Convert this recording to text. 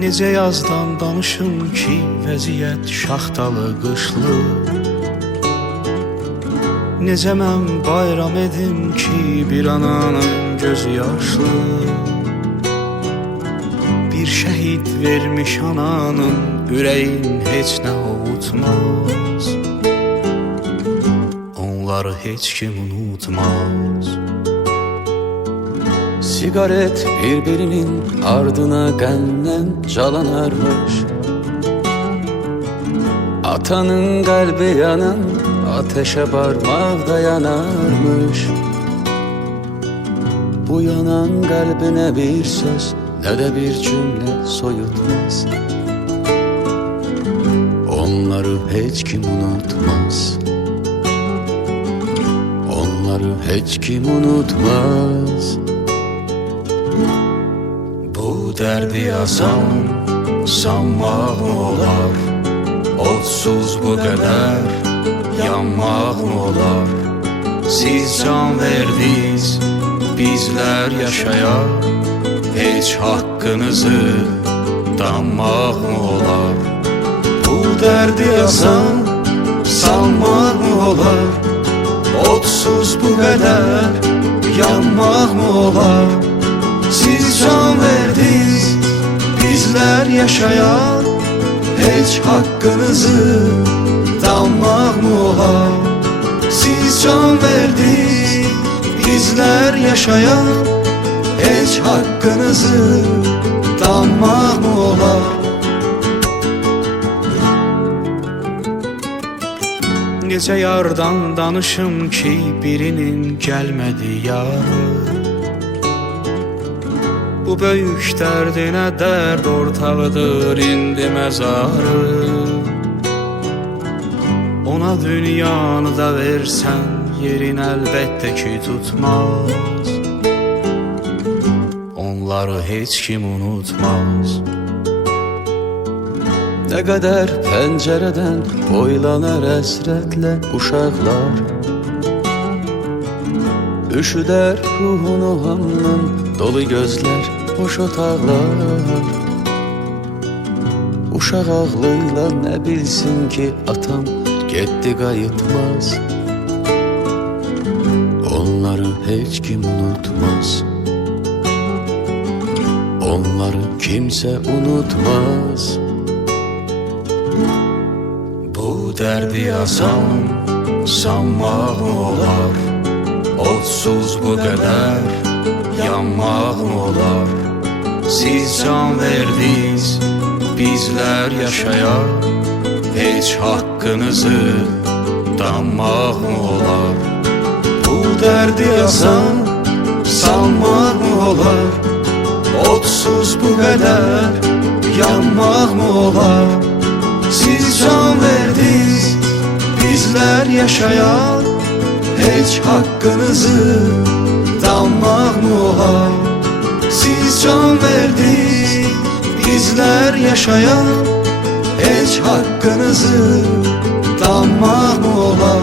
Necə yazdan danışım ki, vəziyyət şaxtalı, qışlı. Necə mən bayram edim ki, bir ananın gözü yaşlı. Bir şəhid vermiş ananın, ürəyin heç nə ovutmaz. Onları heç kim unutmaz. Sigaret birbirinin ardına qəndən calanarmış. Atanın qəlbi yanan ateşe parmaqda yanarmış. Bu yanan qəlbinə bir söz, nə də bir cümlə soyutmaz. Onları heç kim unutmaz. Onları heç kim unutmaz. Bu dərdi yazan sanmaq olar, odsuz bu qədər yanmaq olar. Siz can verdiniz, bizlər yaşayaq, heç haqqınızı danmaq olar. Bu dərdi yazan sanmaq olar, odsuz bu qədər yanmaq olar. Siz can verdiniz, bizlər yaşayaq, heç haqqınızı danmaq olar. Siz can verdiniz, bizlər yaşayaq, heç haqqınızı danmaq olar. Necə yardan danışım ki, birinin gəlmədi yarı. Bu böyük dərdinə dərd ortağıdır indi məzarı. Ona dünyanı da versən, yerin əlbəttə ki tutmaz. Onları heç kim unutmaz. Nə qədər pəncərədən boylanar əsrətlə uşaqlar. Üşüdər ruhunu hamının dolu gözlər, boş otaqlar. Uşaq ağlıyla nə bilsin ki, atam getdi qayıtmaz. Onları heç kim unutmaz. Onları kimsə unutmaz. Bu dərdi yazan sanmaq olar, odsuz bu qədər yanmaq olar. Siz can verdiniz, bizlər yaşayaq, heç haqqınızı danmaq olar. Bu dərdi yazan sanmaq olar, odsuz bu qədər yanmaq olar. Siz can verdiniz, bizlər yaşayaq, heç haqqınızı danmaq olar. Siz can verdiniz, bizlər yaşayaq, heç haqqınızı danmaq olar.